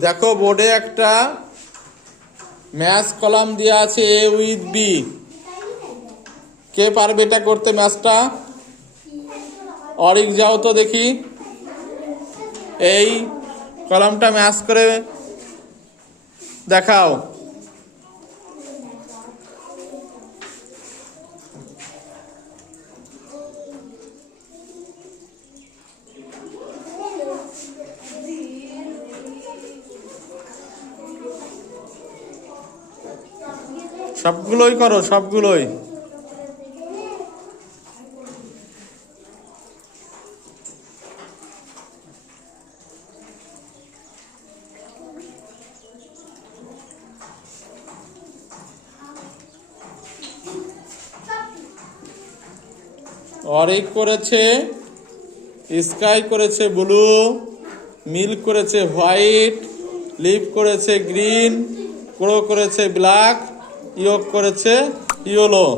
দেখো বোর্ডে একটা ম্যাথ কলাম দেওয়া আছে এ উইথ বি। কে পারবে এটা করতে ম্যাথটা? অরিক যাও তো দেখি, এই কলামটা ম্যাথ করে দেখাও। সবগুলোই করো, সবগুলোই। অরিক করেছে স্কাই, করেছে ব্লু, মিল্ক করেছে হোয়াইট, লিভ করেছে গ্রিন, ক্রো করেছে ব্ল্যাক, ইয়ক করেছে ইয়েলো।